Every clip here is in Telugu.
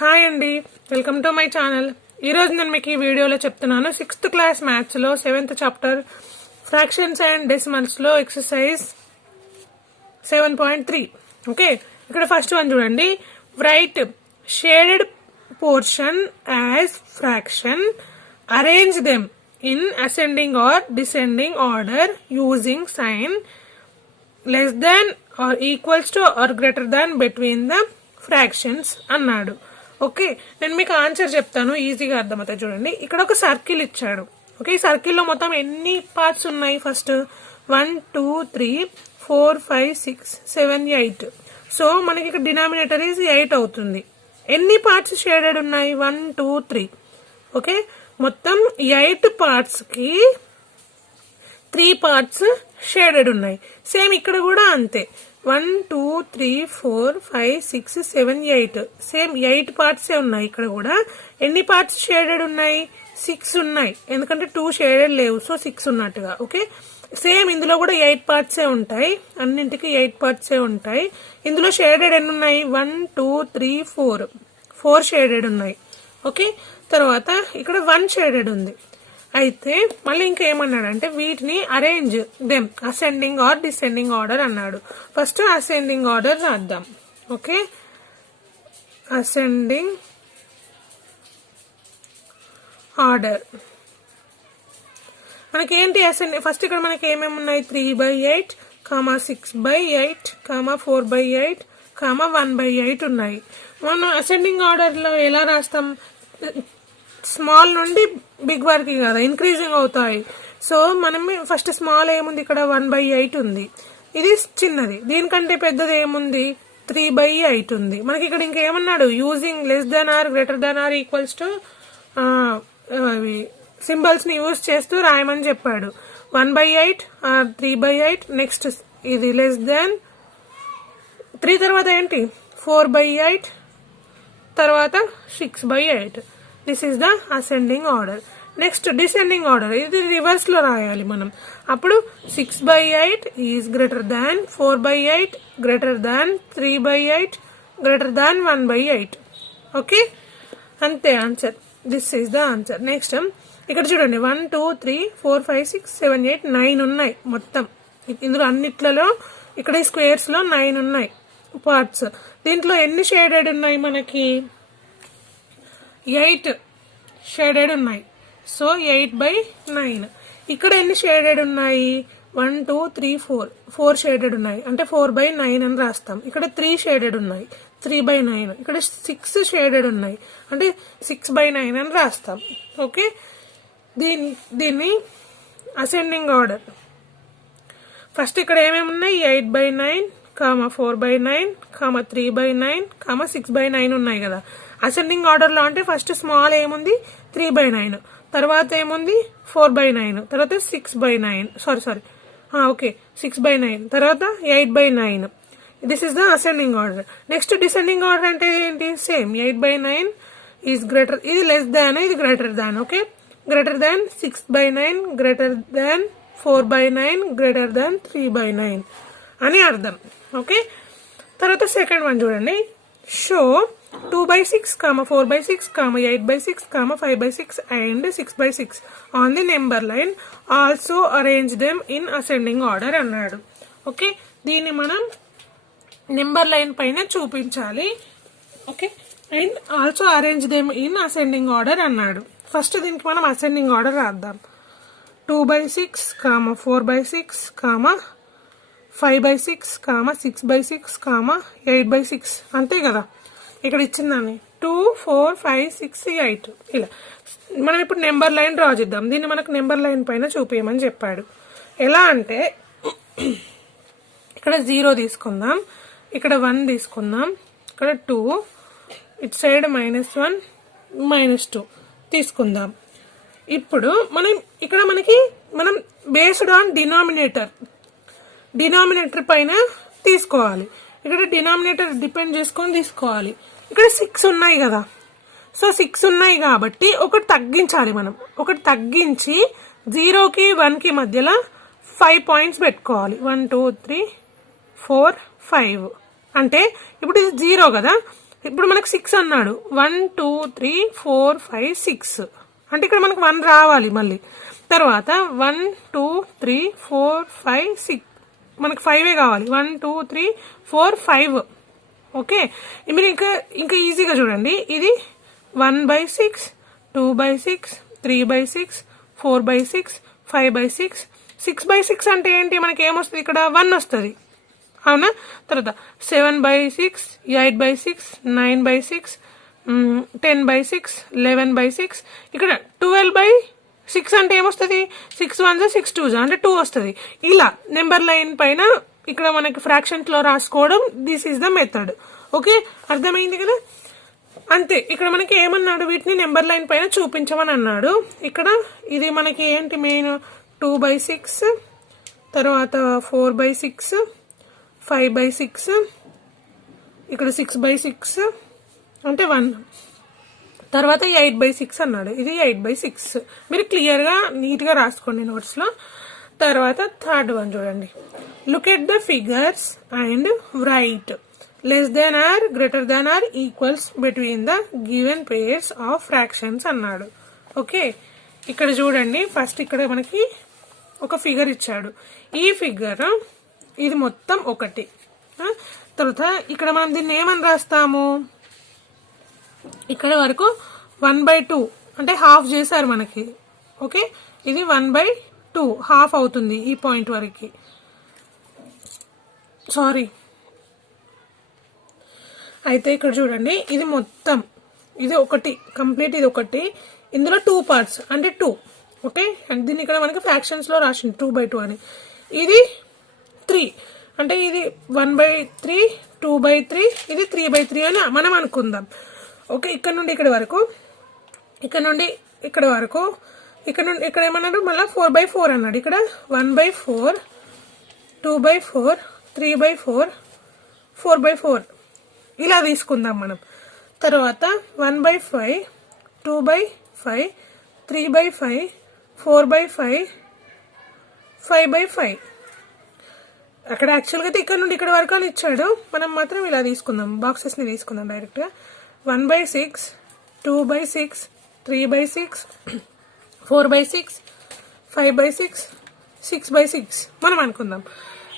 హాయ్ అండి, వెల్కమ్ టు మై ఛానల్. ఈరోజు నేను మీకు ఈ వీడియోలో చెప్తున్నాను 6th క్లాస్ మ్యాథ్స్లో 7th చాప్టర్ ఫ్రాక్షన్స్ అండ్ డెసిమల్స్లో ఎక్సర్సైజ్ 7.3. ఓకే, ఇక్కడ ఫస్ట్ వన్ చూడండి. Write shaded portion as fraction, arrange them in ascending or descending order using sign less than or equals to or greater than between the fractions అన్నాడు. ఓకే, నేను మీకు ఆన్సర్ చెప్తాను, ఈజీగా అర్థమవుతుంది. చూడండి, ఇక్కడ ఒక సర్కిల్ ఇచ్చాడు. ఓకే, ఈ సర్కిల్లో మొత్తం ఎన్ని పార్ట్స్ ఉన్నాయి? ఫస్ట్ 1 2 3 4 5 6 7 8. సో మనకి ఇక్కడ డినామినేటర్ ఈజ్ 8 అవుతుంది. ఎన్ని పార్ట్స్ షేడెడ్ ఉన్నాయి? 1 2 3. ఓకే, మొత్తం 8 పార్ట్స్ కి 3 పార్ట్స్ షేడెడ్ ఉన్నాయి. సేమ్ ఇక్కడ కూడా అంతే. 1 2 3 4 5 6 7 8. సేమ్ 8 పార్ట్సే ఉన్నాయి. ఇక్కడ కూడా ఎన్ని పార్ట్స్ షేడెడ్ ఉన్నాయి? 6 ఉన్నాయి. ఎందుకంటే 2 షేడెడ్ లేవు, సో 6 ఉన్నట్టుగా. ఓకే, సేమ్ ఇందులో కూడా 8 పార్ట్సే ఉంటాయి. అన్నింటికి 8 పార్ట్సే ఉంటాయి. ఇందులో షేడెడ్ ఎన్ని ఉన్నాయి? 1 2 3 4 షేడెడ్ ఉన్నాయి. ఓకే, తర్వాత ఇక్కడ 1 షేడెడ్ ఉంది. అయితే మళ్ళీ ఇంకా ఏమన్నాడంటే వీటిని arrange them ascending or descending order అన్నాడు. ఫస్ట్ అసెండింగ్ ఆర్డర్ రాద్దాం. ఓకే, అసెండింగ్ ఆర్డర్ మనకి ఏంటి? అసెండింగ్ ఫస్ట్ ఇక్కడ మనకి ఏమేమి ఉన్నాయి? 3/8, 6/8, 4/8, 1/8 ఉన్నాయి. మనం అసెండింగ్ ఆర్డర్ లో ఎలా రాస్తాం? స్మాల్ నుండి బిగ్ వరకు కదా, ఇంక్రీజింగ్ అవుతాయి. సో మనం ఫస్ట్ స్మాల్ ఏముంది? ఇక్కడ 1/8 ఉంది. ఇది చిన్నది. దీనికంటే పెద్దది ఏముంది? 3/8 ఉంది. మనకి ఇక్కడ ఇంకేమన్నాడు? Using less than or greater than or equals to symbols ని యూజ్ చేస్తూ రాయమని చెప్పాడు. 1/8 3/8. నెక్స్ట్ ఇది లెస్ దాన్ 3, తర్వాత ఏంటి? 4/8, తర్వాత 6/8. This is the ascending order. Next descending order, ఇది రివర్స్ లో రాయాలి మనం. అప్పుడు 6/8 is greater than 4/8, greater than 3/8, greater than 1/8. Okay, అంతే answer. This is the answer. Next ఇక్కడ చూడండి, 1 2 3 4 5 6 7 8 9 ఉన్నాయి మొత్తం. ఇందులో అన్నిట్లలో ఇక్కడ ఈ స్క్వేర్స్ లో 9 ఉన్నాయి పార్ట్స్. దీంట్లో ఎన్ని షేడెడ్ ఉన్నాయి? మనకి 8 షేడెడ్ ఉన్నాయి. సో 8/9. ఇక్కడ ఎన్ని షేడెడ్ ఉన్నాయి? 1 2 3 4 షేడెడ్ ఉన్నాయి. అంటే 4/9 అని రాస్తాం. ఇక్కడ 3 షేడెడ్ ఉన్నాయి, 3/9. ఇక్కడ 6 షేడెడ్ ఉన్నాయి, అంటే 6/9 అని రాస్తాం. ఓకే, దీన్ని అసెండింగ్ ఆర్డర్. ఫస్ట్ ఇక్కడ ఏమేమి ఉన్నాయి? 8/9, 4/9, 3/9, 6/9 ఉన్నాయి కదా. అసెండింగ్ ఆర్డర్ లో అంటే ఫస్ట్ స్మాల్ ఏముంది? 3/9, తర్వాత ఏముంది? 4/9, తర్వాత 6/9. సారీ ఓకే 6/9, తర్వాత 8/9. This is the ascending order. Next descending order అంటే ఏంటి? సేమ్ 8/9 ఈజ్ గ్రేటర్, ఇది లెస్ దాన్, ఇది greater than. Okay, greater than 6/9, greater than 4/9, greater than 3/9 అని అర్థం. ఓకే, తర్వాత సెకండ్ వన్ చూడండి. Show 2/6, 4/6, 8/6, 5/6 and 6/6 on the number line. Also arrange them in ascending order అన్నాడు. ఓకే, దీన్ని మనం నెంబర్ లైన్ పైన చూపించాలి. Okay, and also arrange them in ascending order అన్నాడు. ఫస్ట్ దీనికి మనం అసెండింగ్ ఆర్డర్ రాద్దాం. 2/6, 4/6, 5/6, 6/6, 8/6. అంతే కదా. ఇక్కడ ఇచ్చిందని 2 4 5 6 8 ఇలా. మనం ఇప్పుడు నెంబర్ లైన్ డ్రా చేద్దాం. దీన్ని మనకు నెంబర్ లైన్ పైన చూపించమని చెప్పాడు. ఎలా అంటే ఇక్కడ 0 తీసుకుందాం, ఇక్కడ 1 తీసుకుందాం, ఇక్కడ 2, ఇటు సైడ్ -1 -2 తీసుకుందాం. ఇప్పుడు మనం బేస్డ్ ఆన్ డినామినేటర్ పైన తీసుకోవాలి. ఇక్కడ డినామినేటర్ డిపెండ్ చేసుకొని తీసుకోవాలి. ఇక్కడ 6 ఉన్నాయి కదా. సో 6 ఉన్నాయి కాబట్టి ఒకటి తగ్గించాలి మనం. ఒకటి తగ్గించి 0కి 1కి మధ్యలో 5 పాయింట్స్ పెట్టుకోవాలి. 1 2 3 4 5. అంటే ఇప్పుడు ఇది 0 కదా, ఇప్పుడు మనకు 6 అన్నాడు. 1 2 3 4 5 6 అంటే ఇక్కడ మనకు 1 రావాలి మళ్ళీ. తర్వాత 1 2 3 4 5 6 మనకు 5 కావాలి. 1 2 3 4 5. ఓకే, మీరు ఇంకా ఈజీగా చూడండి. ఇది 1/6 2/6 3/6 4/6 5/6 6/6 అంటే ఏంటి, మనకి ఏమొస్తుంది ఇక్కడ 1 వస్తుంది, అవునా. తర్వాత 7/6 8/6 9/6 10/6 11/6 ఇక్కడ 12/6 అంటే ఏమొస్తుంది 6 1 6 2 అంటే 2 వస్తుంది. ఇలా నెంబర్ లైన్ పైన ఇక్కడ మనకి ఫ్రాక్షన్స్ లో రాసుకోవడం, this is the method. Okay, అర్థమైంది కదా. అంతే, ఇక్కడ మనకి ఏమన్నాడు, వీటిని నెంబర్ లైన్ పైన చూపించమని అన్నాడు. ఇక్కడ ఇది మనకి ఏంటి మెయిన్ 2/6 తర్వాత 4/6 5/6 ఇక్కడ 6/6 అంటే 1 తర్వాత 8/6 అన్నాడు. ఇది 8/6. మీరు క్లియర్గా నీట్గా రాసుకోండి నోట్స్లో. తర్వాత థర్డ్ వన్ చూడండి. Look at the figures and write less then or greater then or equals between the given pairs of fractions అన్నాడు. ఓకే, ఇక్కడ చూడండి. ఫస్ట్ ఇక్కడ మనకి ఒక ఫిగర్ ఇచ్చాడు. ఈ ఫిగర్ ఇది మొత్తం 1. తర్వాత ఇక్కడ మనం దీన్ని ఏమని రాస్తాము, ఇక్కడ వరకు 1/2 అంటే హాఫ్ చేశారు మనకి. ఓకే, ఇది 1/2 హాఫ్ అవుతుంది ఈ పాయింట్ వరకు. సారీ, అయితే ఇక్కడ చూడండి, ఇది మొత్తం ఇది 1 కంప్లీట్, ఇది 1. ఇందులో 2 పార్ట్స్ అంటే 2. ఓకే, అండ్ దీన్ని ఇక్కడ మనకి ఫ్రాక్షన్స్ లో రాసింది 2/2 అని. ఇది 3 అంటే ఇది 1/3 2/3 ఇది 3/3 అని మనం అనుకుందాం. ఓకే, ఇక్కడ నుండి ఇక్కడ వరకు, ఇక్కడ నుండి ఇక్కడ వరకు, ఇక్కడ నుండి ఇక్కడ ఏమన్నాడు మళ్ళీ 4/4 అన్నాడు. ఇక్కడ 1/4 2/4 3/4 4/4 ఇలా తీసుకుందాం మనం. తర్వాత 1/5 2/5 3/5 4/5 5/5. అక్కడ యాక్చువల్గా అయితే ఇక్కడ నుండి ఇక్కడ వరకు అని ఇచ్చాడు, మనం మాత్రం ఇలా తీసుకుందాం, బాక్సెస్ని తీసుకుందాం డైరెక్ట్గా. 1/6 2/6 3/6 4/6 5/6 6/6 మనం అనుకుందాం.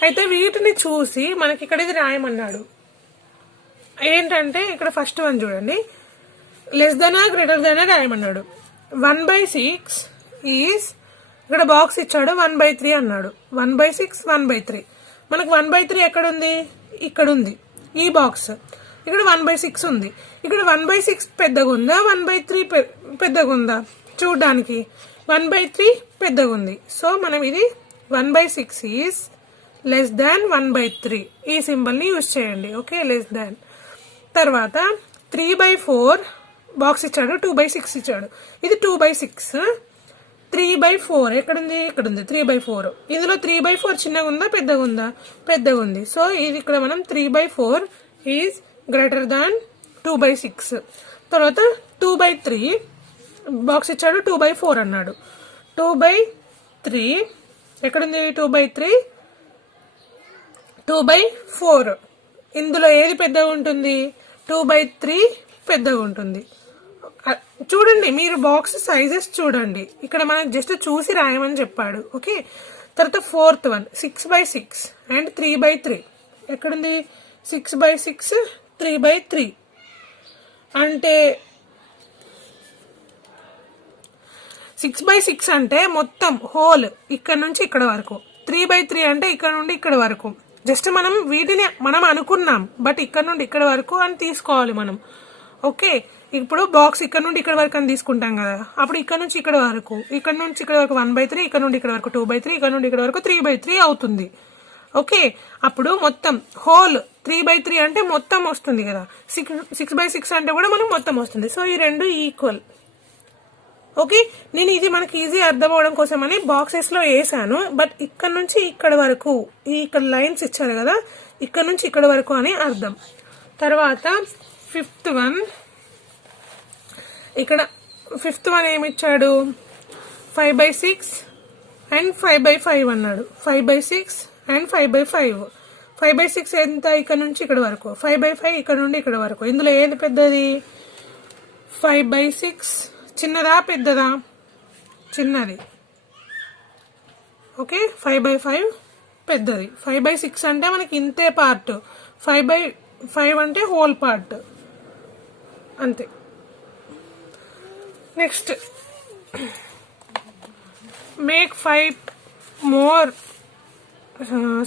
అయితే వీటిని చూసి మనకి ఇక్కడ ఇది రాయమన్నాడు. ఏంటంటే ఇక్కడ ఫస్ట్ వన్ చూడండి, less then or greater than రాయమన్నాడు. 1/6 ఈజ్ ఇక్కడ బాక్స్ ఇచ్చాడు 1/3 అన్నాడు. 1/6 1/3 మనకు 1/3 ఎక్కడ ఉంది, ఇక్కడ ఉంది ఈ బాక్స్. ఇక్కడ 1/6 ఉంది. ఇక్కడ 1/6 పెద్దగా ఉందా 1/3 పెద్దగా ఉందా చూడడానికి 1/3 పెద్దగా ఉంది. సో మనం ఇది 1/6 ఈజ్ లెస్ దాన్ 1/3 ఈ సింబల్ ని యూజ్ చేయండి. Okay, less than. తర్వాత 3/4 బాక్స్ ఇచ్చాడు, 2/6 ఇచ్చాడు. ఇది 2/6 3/4 ఎక్కడుంది, ఇక్కడ ఉంది 3/4. ఇందులో 3/4 చిన్నగా ఉందా పెద్దగా ఉందా, పెద్దగా ఉంది. సో ఇది ఇక్కడ మనం 3/4 ఈజ్ గ్రేటర్ దాన్ 2/6. తర్వాత 2/3 బాక్స్ ఇచ్చాడు, 2/4 అన్నాడు. 2/3 ఎక్కడుంది 2/3 2/4. ఇందులో ఏది పెద్దగా ఉంటుంది, 2/3 పెద్దగా ఉంటుంది. చూడండి, మీరు బాక్స్ సైజెస్ చూడండి, ఇక్కడ మనం జస్ట్ చూసి రాయమని చెప్పాడు. ఓకే, తర్వాత ఫోర్త్ వన్ 6/6 అండ్ 3/3 ఎక్కడుంది 6/6 3/3 అంటే 6/6 అంటే మొత్తం హోల్ ఇక్కడ నుంచి ఇక్కడ వరకు. 3/3 అంటే ఇక్కడ నుండి ఇక్కడ వరకు. జస్ట్ మనం వీటిని మనం అనుకున్నాం, బట్ ఇక్కడ నుండి ఇక్కడ వరకు అని తీసుకోవాలి మనం. ఓకే, ఇప్పుడు బాక్స్ ఇక్కడ నుండి ఇక్కడ వరకు అని తీసుకుంటాం కదా, అప్పుడు ఇక్కడ నుంచి ఇక్కడ వరకు, ఇక్కడ నుంచి ఇక్కడ వరకు 1/3, ఇక్కడ నుండి ఇక్కడ వరకు 2/3, ఇక్కడ నుండి ఇక్కడ వరకు 3/3 అవుతుంది. ఓకే, అప్పుడు మొత్తం హోల్ 3/3 అంటే మొత్తం వస్తుంది కదా, 6/6 అంటే కూడా మనకు మొత్తం వస్తుంది. సో ఈ రెండు ఈక్వల్. ఓకే, నేను ఇది మనకి ఈజీ అర్థం అవడం కోసమని బాక్సెస్ లో వేసాను, బట్ ఇక్కడ నుంచి ఇక్కడ వరకు ఇక్కడ లైన్స్ ఇచ్చారు కదా, ఇక్కడ నుంచి ఇక్కడ వరకు అని అర్థం. తర్వాత ఫిఫ్త్ వన్, ఇక్కడ ఫిఫ్త్ వన్ ఏమిచ్చాడు 5/6 అండ్ 5/5 అన్నాడు. 5/6 అండ్ 5/5 5/6 ఎంత? ఇక్కడ నుంచి ఇక్కడ వరకు. 5/5 ఇక్కడ నుండి ఇక్కడ వరకు. ఇందులో ఏది పెద్దది? 5/6 చిన్నదా పెద్దదా? చిన్నది. ఓకే, 5/5 పెద్దది. 5/6 అంటే మనకి ఇంతే పార్ట్, 5/5 అంటే హోల్ పార్ట్ అంతే. Next, make 5 more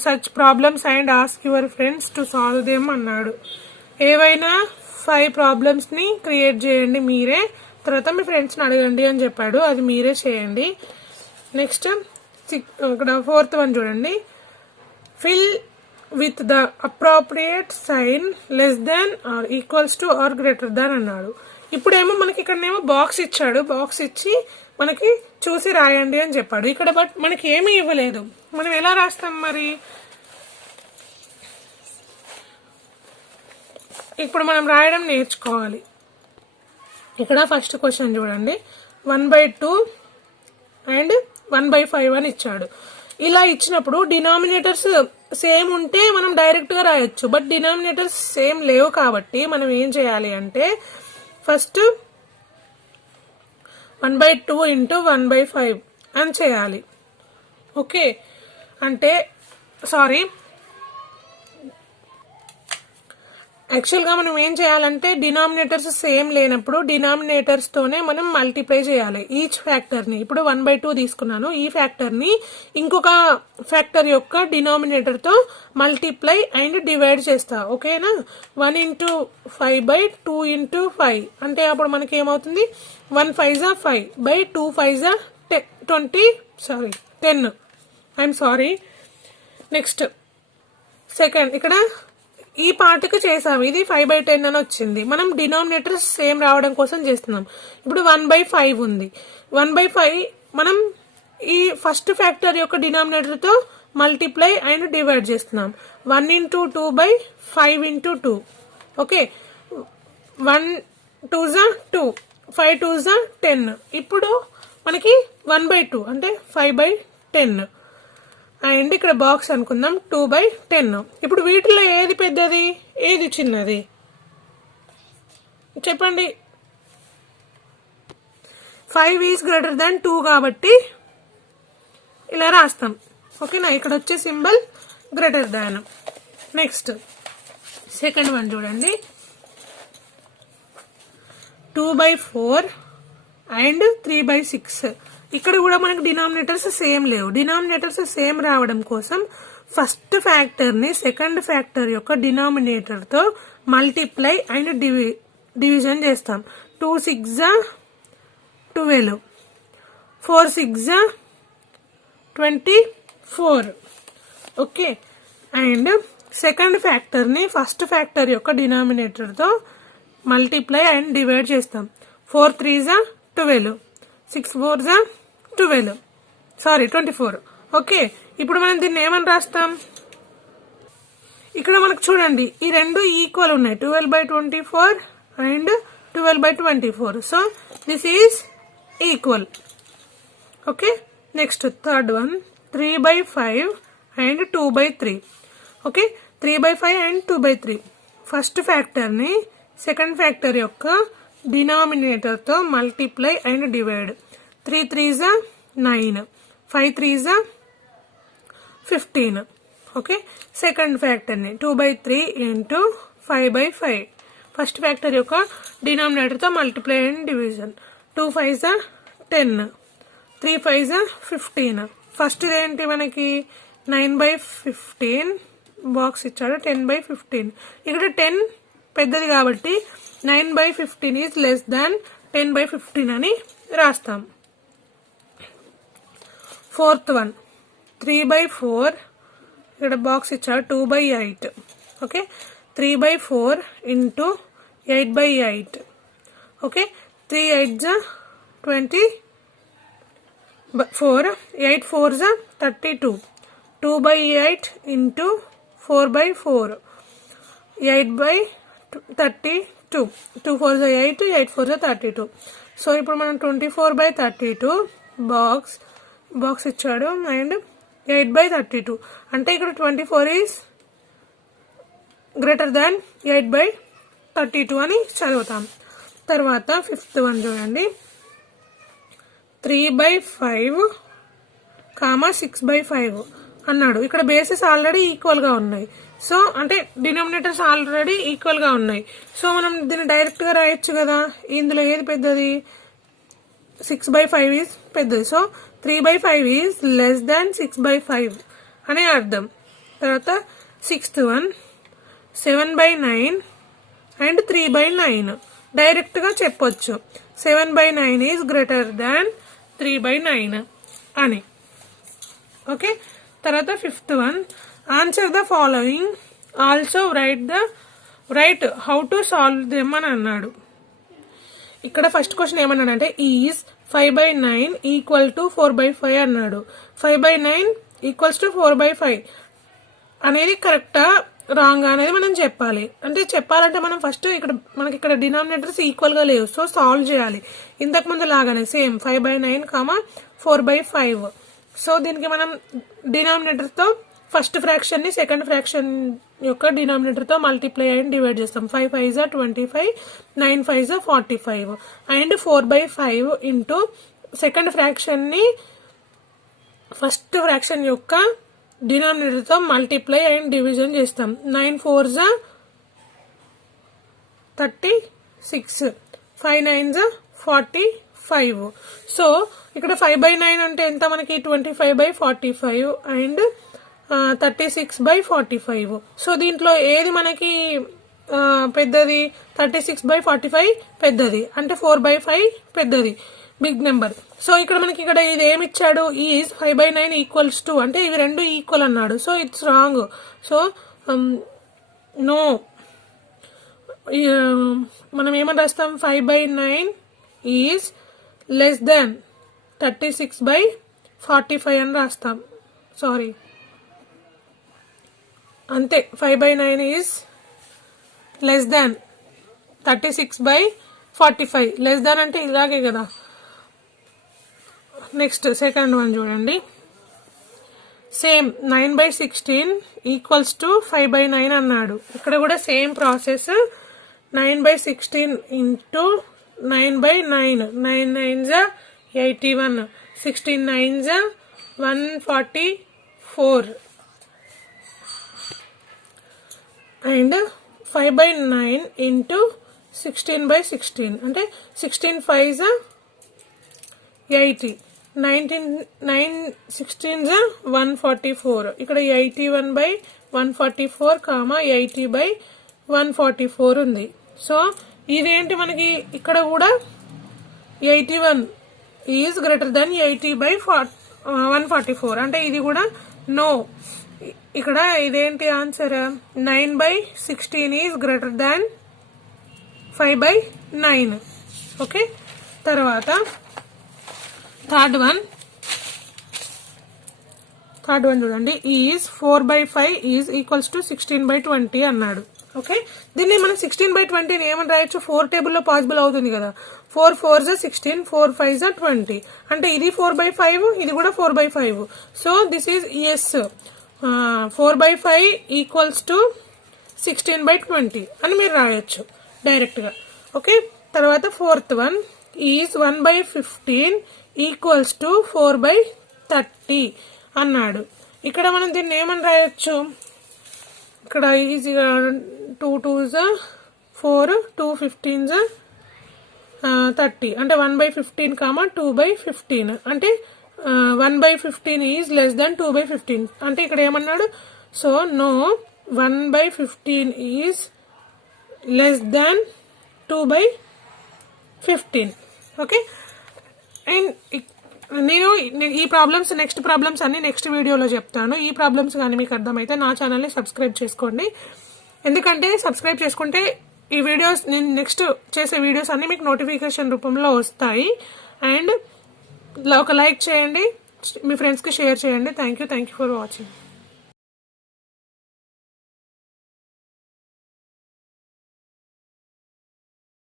such problems and ask your friends to solve them అన్నాడు. ఏవైనా 5 ప్రాబ్లమ్స్ని క్రియేట్ చేయండి మీరే, తర్వాత మీ ఫ్రెండ్స్ని అడగండి అని చెప్పాడు. అది మీరే చేయండి. నెక్స్ట్ ఇక్కడ 4th వన్ చూడండి. Fill with the appropriate sign less than or equals to or greater than అన్నాడు. ఇప్పుడేమో మనకి ఇక్కడనేమో బాక్స్ ఇచ్చాడు. బాక్స్ ఇచ్చి మనకి చూసి రాయండి అని చెప్పాడు. ఇక్కడ బట్ మనకి ఏమీ ఇవ్వలేదు. మనం ఎలా రాస్తాం మరి? ఇప్పుడు మనం రాయడం నేర్చుకోవాలి. ఇక్కడ ఫస్ట్ క్వశ్చన్ చూడండి. 1/2 అండ్ 1/5 అని ఇచ్చాడు. ఇలా ఇచ్చినప్పుడు డినామినేటర్స్ సేమ్ ఉంటే మనం డైరెక్ట్ గా రాయొచ్చు. బట్ డినామినేటర్స్ సేమ్ లేవు కాబట్టి మనం ఏం చేయాలి అంటే ఫస్ట్ 1/2 ఇంటూ 1/5 అని చేయాలి. ఓకే, అంటే సారీ, యాక్చువల్గా మనం ఏం చేయాలంటే డినామినేటర్స్ సేమ్ లేనప్పుడు డినామినేటర్స్ తోనే మనం మల్టిప్లై చేయాలి ఈచ్ ఫ్యాక్టర్ ని. ఇప్పుడు 1/2 తీసుకున్నాను, ఈ ఫ్యాక్టర్ ని ఇంకొక ఫ్యాక్టర్ యొక్క డినామినేటర్ తో మల్టిప్లై అండ్ డివైడ్ చేస్తా. ఓకేనా? 1 ఇంటూ 5/2 ఇంటూ 5 అంటే అప్పుడు మనకి ఏమవుతుంది? 1 5 5 by 2 5 10. I'm sorry. Next second, ఇక్కడ ఈ పార్ట్కి చేసాము. ఇది 5/10 అని వచ్చింది. మనం డినామినేటర్ సేమ్ రావడం కోసం చేస్తున్నాం. ఇప్పుడు 1/5 ఉంది. 1/5 మనం ఈ ఫస్ట్ ఫ్యాక్టర్ యొక్క డినామినేటర్ తో మల్టిప్లై అండ్ డివైడ్ చేస్తున్నాం. 1 into 2/5 into 2. Okay, 1 2s 2, 5 2s 10. ఇప్పుడు మనకి 1/2 అంటే 5/10 అండ్ ఇక్కడ బాక్స్ అనుకుందాం 2/10. ఇప్పుడు వీటిలో ఏది పెద్దది, ఏది చిన్నది చెప్పండి? 5 ఈజ్ గ్రేటర్ దాన్ 2 కాబట్టి ఇలా రాస్తాం. ఓకేనా? ఇక్కడ వచ్చే symbol greater than. Next second one చూడండి. 2/4 అండ్ 3/6. ఇక్కడ కూడా మనకి డినామినేటర్స్ సేమ్ లేవు. డినామినేటర్స్ సేమ్ రావడం కోసం ఫస్ట్ ఫ్యాక్టర్ ని సెకండ్ ఫ్యాక్టర్ యొక్క డినామినేటర్ తో మల్టిప్లై అండ్ డివిజన్ చేస్తాం. 2 6 12, 4 6 24. ఓకే, అండ్ సెకండ్ ఫ్యాక్టర్ ని ఫస్ట్ ఫ్యాక్టర్ యొక్క డినామినేటర్ తో మల్టిప్లై అండ్ డివైడ్ చేస్తాం. 4 3s 12, 6 4s 12, సారీ 24. ఓకే, ఇప్పుడు మనం దీన్ని ఏమని రాస్తాం? ఇక్కడ మనకు చూడండి ఈ రెండు ఈక్వల్ ఉన్నాయి, 12/24 and 12/24. So this is equal. Okay, next third one 3/5 and 2/3. Okay, 3/5 and 2/3. First factor ని సెకండ్ ఫ్యాక్టర్ యొక్క డినామినేటర్ తో multiply and divide. 3 3s 9, 5 3s 15. Okay, second factor ని 2/3 ఇంటూ 5/5. ఫస్ట్ ఫ్యాక్టర్ యొక్క డినామినేటర్ తో multiply and division. 2 5s 10, 3 5s 15. First ఏంటి మనకి 9/15 బాక్స్ ఇచ్చాడు. 10/15. ఇక్కడ 10 పెద్దది కాబట్టి 9/15 ఈజ్ లెస్ దాన్ 10/15 అని రాస్తాం. Fourth one 3/4. ఇక్కడ బాక్స్ ఇచ్చాడు 2/8. Okay, 3/4 into 8/8. Okay, 3 8s 24, 8 4s 32. 2/8 into 4/4, 8/32. 2 4s 8, 8 4s 32. So ఇప్పుడు మనం 24/32 బాక్స్ ఇచ్చాడు అండ్ 8/32 అంటే ఇక్కడ 24 ఈజ్ గ్రేటర్ దాన్ 8/32 అని చదువుతాం. తర్వాత 5th వన్ చూడండి, 3/5 6/5 అన్నాడు. ఇక్కడ బేసెస్ ఆల్రెడీ ఈక్వల్ గా ఉన్నాయి. సో అంటే డినామినేటర్స్ ఆల్రెడీ ఈక్వల్ గా ఉన్నాయి. సో మనం దీన్ని డైరెక్ట్ గా రాయొచ్చు కదా. ఇందులో ఏది పెద్దది? 6/5 ఈజ్ పెద్దది. సో 3/5 ఈజ్ లెస్ దాన్ 6/5 అనే అర్థం. తర్వాత 6th వన్ 7/9 అండ్ 3/9 డైరెక్ట్ గా చెప్పొచ్చు. 7/9 ఈజ్ గ్రేటర్ దాన్ 3/9 అని. ఓకే. తర్వాత 5th one, answer the following, also right how to solve them అని అన్నాడు. ఇక్కడ ఫస్ట్ క్వశ్చన్ ఏమన్నాడంటే ఈజ్ 5/9 ఈక్వల్ టు 4/5 అన్నాడు. 5/9 ఈక్వల్స్ టు 4/5 అనేది కరెక్టా రాంగ్ అనేది మనం చెప్పాలి. అంటే చెప్పాలంటే మనం ఫస్ట్ మనకి ఇక్కడ డినామినేటర్స్ ఈక్వల్ గా లేవు. సో సాల్వ్ చేయాలి. ఇంతకు ముందు లాగానే సేమ్ 5/9 4/5. సో దీనికి మనం డినామినేటర్ తో ఫస్ట్ ఫ్రాక్షన్ ని సెకండ్ ఫ్రాక్షన్ యొక్క డినామినేటర్ తో మల్టిప్లై అండ్ డివైడ్ చేస్తాం. 5 5 25, 9 5 45 అండ్ 4/5 ఇంటూ సెకండ్ ఫ్రాక్షన్ ని ఫస్ట్ ఫ్రాక్షన్ యొక్క డినామినేటర్ తో మల్టిప్లై అండ్ డివిజన్ చేస్తాం. 9 4 36, 5 9 45. సో ఇక్కడ 5/9 అంటే ఎంత మనకి? 25/45 అండ్ 36/45. సో దీంట్లో ఏది మనకి పెద్దది? 36/45 పెద్దది. అంటే 4/5 పెద్దది, బిగ్ నెంబర్. సో ఇక్కడ మనకి ఇది ఏమి ఇచ్చాడు? ఈజ్ 5/9 ఈక్వల్స్ టు, అంటే ఇవి రెండు ఈక్వల్ అన్నాడు. So it's wrong. So no, మనం ఏమని రాస్తాం? 5/9 ఈజ్ లెస్ దాన్ 36/45 అని రాస్తాం. సారీ, అంతే. 5/9 is less than 36/45. Less than అంటే ఇలాగే కదా. నెక్స్ట్ సెకండ్ వన్ చూడండి, సేమ్ 9/16 ఈక్వల్స్ టు 5/9 అన్నాడు. ఇక్కడ కూడా same process. 9/16 into 9/9, 9 9s 81, 16 9s 144 and 5/9 into 16/16 అంటే 16 5s 80, 9 16s 144. ఇక్కడ 81/144 80/144 ఉంది. సో ఇదేంటి మనకి? ఇక్కడ కూడా 81 ఈజ్ గ్రేటర్ దాన్ 80/144. అంటే ఇది కూడా నో. ఇక్కడ ఇదేంటి answer? 9/16 is greater than 5/9. Okay. తర్వాత థర్డ్ వన్ చూడండి, ఈజ్ 4/5 ఈజ్ ఈక్వల్స్ టు 16/20 అన్నాడు. ఓకే. దీన్ని మనం 16/20 ఏమని రాయొచ్చు? 4 టేబుల్లో పాసిబుల్ అవుతుంది కదా. 4 4s 16, 4 5s 20. అంటే ఇది 4/5, ఇది కూడా 4/5. So this is yes. 4/5 equals to 16/20 అని మీరు రాయొచ్చు డైరెక్ట్ గా. ఓకే. తర్వాత 4th one is 1/15 equals to 4/30 అన్నాడు. ఇక్కడ మనం దీన్ని ఏమని రాయొచ్చు? ఇక్కడ ఈజీగా 2 2s 4, 2 15s 30. అంటే 1/15 2/15. అంటే 1/15 ఈజ్ లెస్ దాన్ 2/15. అంటే ఇక్కడ ఏమన్నాడు? So no, 1/15 is less than 2/15. Okay. And నేను ఈ ప్రాబ్లమ్స్, నెక్స్ట్ ప్రాబ్లమ్స్ అన్ని నెక్స్ట్ వీడియోలో చెప్తాను. ఈ ప్రాబ్లమ్స్ కానీ మీకు అర్థమైతే నా ఛానల్ని సబ్స్క్రైబ్ చేసుకోండి. ఎందుకంటే సబ్స్క్రైబ్ చేసుకుంటే ఈ వీడియోస్, నేను నెక్స్ట్ చేసే వీడియోస్ అన్ని మీకు నోటిఫికేషన్ రూపంలో వస్తాయి. అండ్ ఒక లైక్ చేయండి, మీ ఫ్రెండ్స్కి షేర్ చేయండి. Thank you for watching.